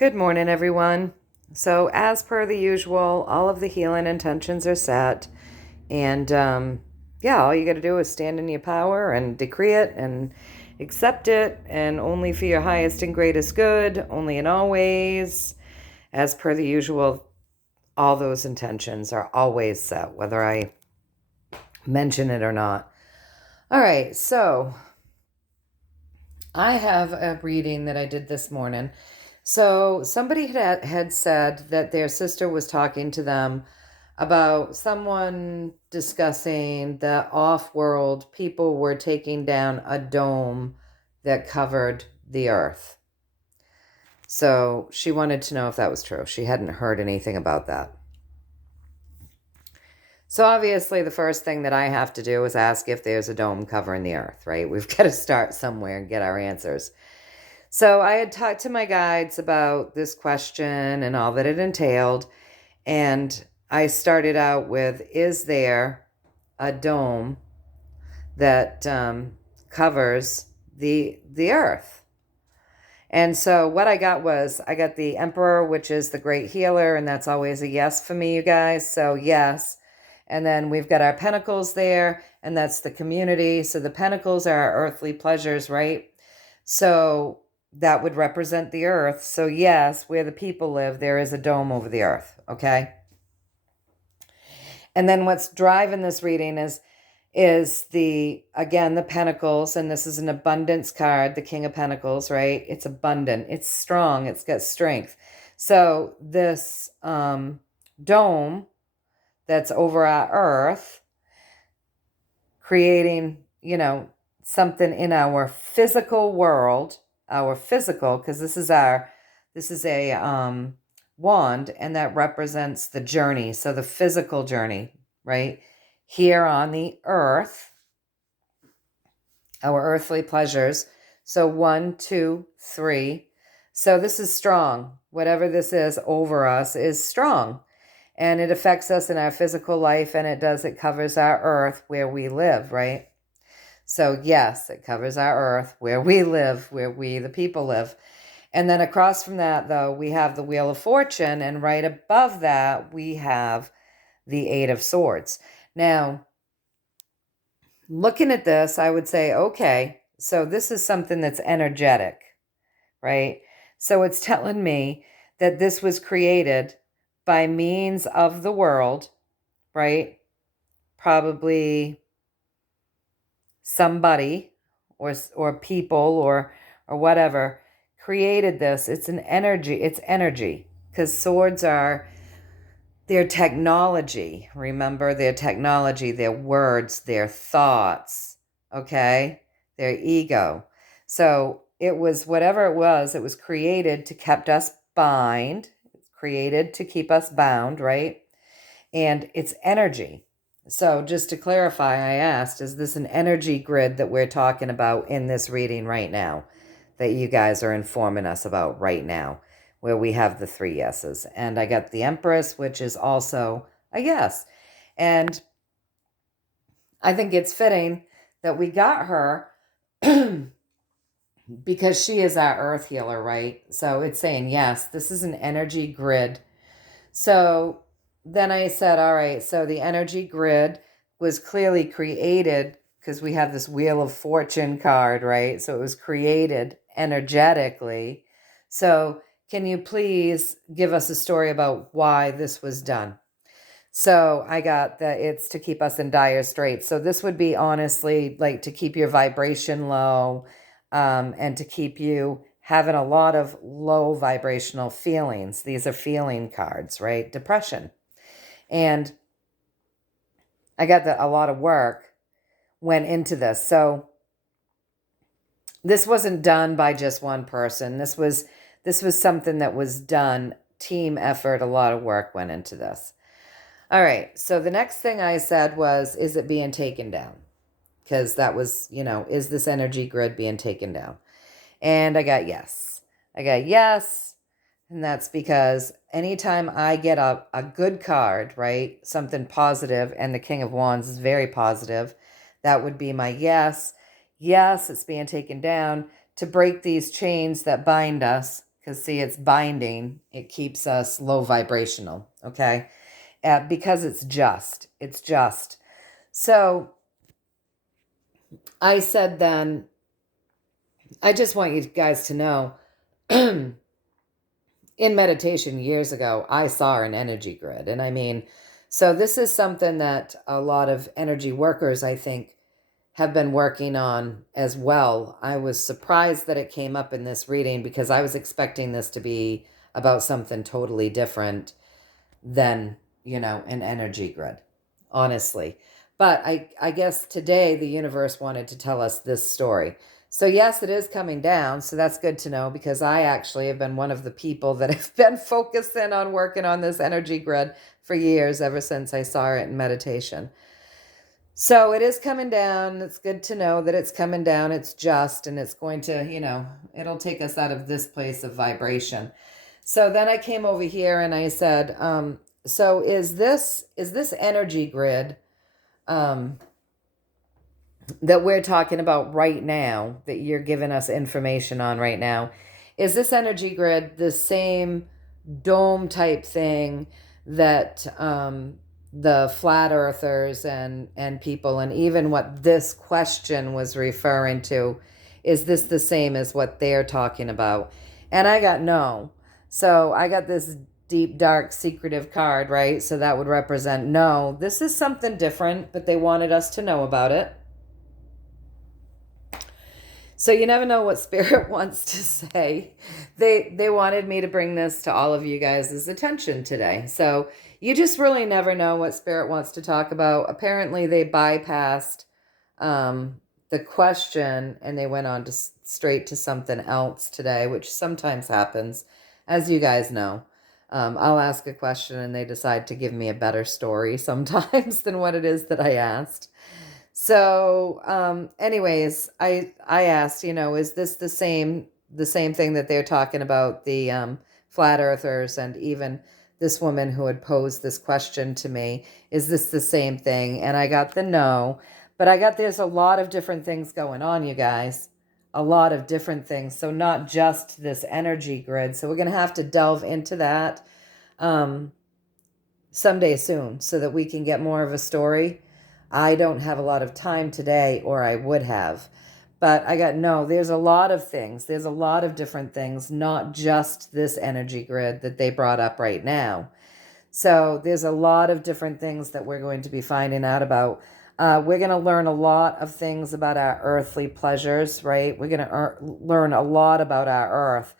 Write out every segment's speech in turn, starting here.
Good morning, everyone. So, as per the usual, all of the healing intentions are set. And yeah, all you got to do is stand in your power and decree it and accept it, and only for your highest and greatest good, only and always. As per the usual, all those intentions are always set, whether I mention it or not. All right, so I have a reading that I did this morning. So somebody had said that their sister was talking to them about someone discussing that off-world people were taking down a dome that covered the earth. So she wanted to know if that was true. She hadn't heard anything about that. So obviously the first thing that I have to do is ask if there's a dome covering the earth, right? We've got to start somewhere and get our answers. So I had talked to my guides about this question and all that it entailed, and I started out with, is there a dome that covers the earth? And so what I got was, I got the Emperor, which is the great healer, and that's always a yes for me, you guys. So yes. And then we've got our pentacles there, and that's the community. So the pentacles are our earthly pleasures, right? So that would represent the earth. So yes, where the people live, there is a dome over the earth, okay? And then what's driving this reading is the, again, the pentacles, and this is an abundance card, the King of Pentacles, right? It's abundant, it's strong, it's got strength. So this dome that's over our earth, creating, something in our physical world, our physical, because this is a wand, and that represents the journey. So the physical journey, right? Here on the earth, our earthly pleasures. So 1, 2, 3. So this is strong. Whatever this is over us is strong. And it affects us in our physical life, and it covers our earth where we live, right? So yes, it covers our earth where we live, where we, the people, live. And then across from that, though, we have the Wheel of Fortune, and right above that, we have the Eight of Swords. Now, looking at this, I would say, okay, so this is something that's energetic, right? So it's telling me that this was created by means of the world, right? Probably somebody or people or whatever created this. It's energy, because swords are their technology. Remember, their technology, their words, their thoughts, okay? Their ego. So it was whatever it was created to keep us bind. It's created to keep us bound, right? And it's energy. So just to clarify, I asked, is this an energy grid that we're talking about in this reading right now, that you guys are informing us about right now, where we have the 3 yeses? And I got the Empress, which is also a yes. And I think it's fitting that we got her because she is our earth healer, right? So it's saying, yes, this is an energy grid. So then I said, all right, so the energy grid was clearly created because we have this Wheel of Fortune card, right? So it was created energetically. So can you please give us a story about why this was done? So I got that it's to keep us in dire straits. So this would be honestly like to keep your vibration low, and to keep you having a lot of low vibrational feelings. These are feeling cards, right? Depression. And I got that a lot of work went into this. So this wasn't done by just one person. This was something that was done, team effort, a lot of work went into this. All right, so the next thing I said was, is it being taken down? Because that was, is this energy grid being taken down? And I got yes. And that's because anytime I get a good card, right, something positive, and the King of Wands is very positive, that would be my yes. Yes, it's being taken down to break these chains that bind us, because see, it's binding. It keeps us low vibrational, okay? Because it's just. So I said then, I just want you guys to know, in meditation years ago, I saw an energy grid. And I mean, so this is something that a lot of energy workers, I think, have been working on as well. I was surprised that it came up in this reading because I was expecting this to be about something totally different than, an energy grid, honestly. But I guess today the universe wanted to tell us this story. So yes, it is coming down. So that's good to know because I actually have been one of the people that have been focusing on working on this energy grid for years, ever since I saw it in meditation. So it is coming down. It's good to know that it's coming down. It's just, and it's going to, it'll take us out of this place of vibration. So then I came over here and I said, so is this energy grid that we're talking about right now, that you're giving us information on right now, is this energy grid the same dome type thing that the flat earthers and people, and even what this question was referring to, is this the same as what they're talking about? And I got no. So I got this deep, dark, secretive card, right? So that would represent no. This is something different, but they wanted us to know about it. So you never know what Spirit wants to say. They wanted me to bring this to all of you guys' attention today. So you just really never know what Spirit wants to talk about. Apparently they bypassed the question and they went on to straight to something else today, which sometimes happens, as you guys know. I'll ask a question and they decide to give me a better story sometimes than what it is that I asked. So, anyways, I asked, is this the same thing that they're talking about, the flat earthers, and even this woman who had posed this question to me, is this the same thing? And I got the no, but there's a lot of different things going on, you guys, a lot of different things. So not just this energy grid. So we're going to have to delve into that someday soon so that we can get more of a story. I don't have a lot of time today, or I would have. But there's a lot of things. There's a lot of different things, not just this energy grid that they brought up right now. So there's a lot of different things that we're going to be finding out about. We're going to learn a lot of things about our earthly pleasures, right? We're going to learn a lot about our earth.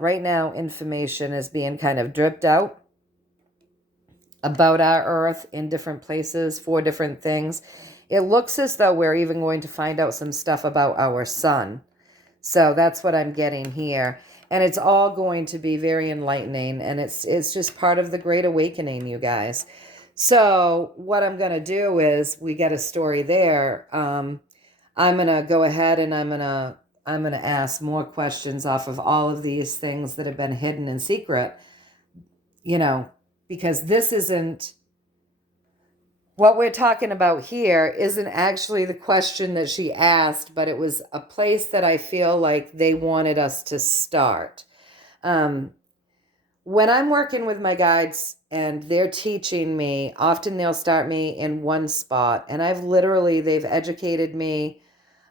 Right now, information is being kind of dripped out about our earth in different places for different things. It looks as though we're even going to find out some stuff about our sun. So that's what I'm getting here. And it's all going to be very enlightening. And it's just part of the Great Awakening, you guys. So what I'm going to do is, we get a story there. I'm going to go ahead and I'm going to ask more questions off of all of these things that have been hidden in secret, because this isn't what we're talking about here, isn't actually the question that she asked, but it was a place that I feel like they wanted us to start. When I'm working with my guides and they're teaching me, often they'll start me in one spot, and they've educated me.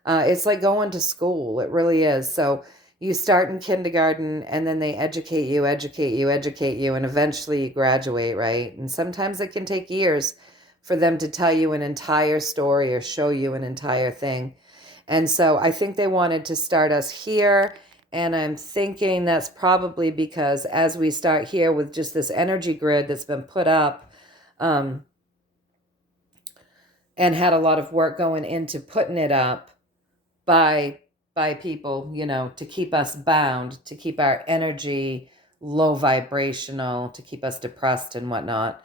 It's like going to school. It really is. So you start in kindergarten and then they educate you, and eventually you graduate, right? And sometimes it can take years for them to tell you an entire story or show you an entire thing. And so I think they wanted to start us here. And I'm thinking that's probably because as we start here with just this energy grid that's been put up, and had a lot of work going into putting it up by people, to keep us bound, to keep our energy low vibrational, to keep us depressed and whatnot.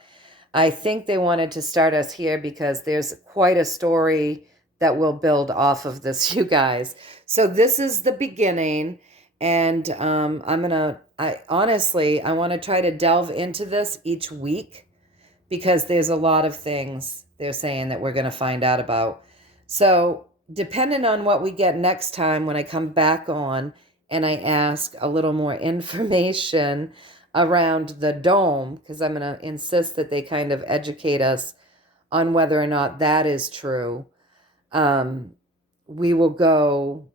I think they wanted to start us here because there's quite a story that will build off of this, you guys. So this is the beginning, and I honestly want to try to delve into this each week because there's a lot of things they're saying that we're going to find out about. So depending on what we get next time when I come back on and I ask a little more information around the dome, because I'm going to insist that they kind of educate us on whether or not that is true. We will go,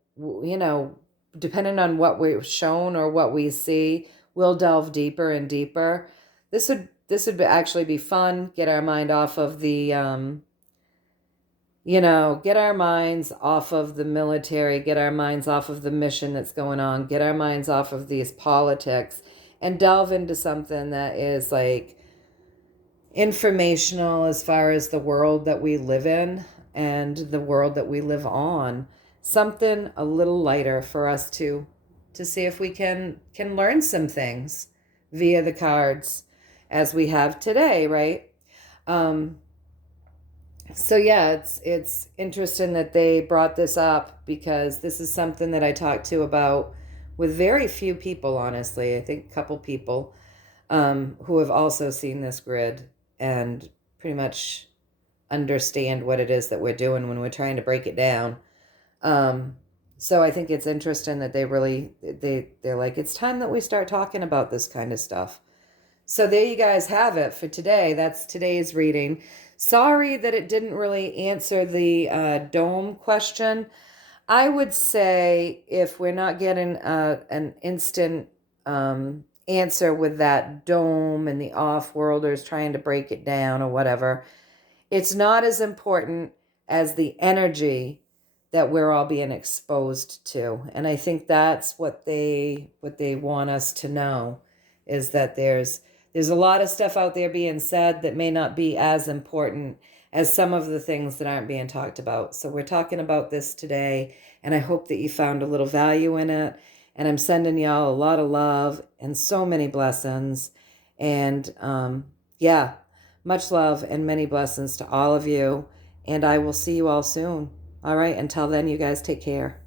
depending on what we're shown or what we see, we'll delve deeper and deeper. This would actually be fun. Get our mind off of the get our minds off of the military, get our minds off of the mission that's going on, get our minds off of these politics, and delve into something that is like informational as far as the world that we live in and the world that we live on. Something a little lighter for us to see if we can learn some things via the cards as we have today, right? So yeah, it's interesting that they brought this up, because this is something that I talked to about with very few people, honestly. I think a couple people who have also seen this grid and pretty much understand what it is that we're doing when we're trying to break it down. So I think it's interesting that they're like, it's time that we start talking about this kind of stuff. So there you guys have it for today. That's today's reading. Sorry that it didn't really answer the dome question. I would say if we're not getting an instant answer with that dome and the off-worlders trying to break it down or whatever, it's not as important as the energy that we're all being exposed to. And I think that's what they want us to know, is that there's a lot of stuff out there being said that may not be as important as some of the things that aren't being talked about. So we're talking about this today, and I hope that you found a little value in it. And I'm sending y'all a lot of love and so many blessings. And yeah, much love and many blessings to all of you. And I will see you all soon. All right, until then, you guys take care.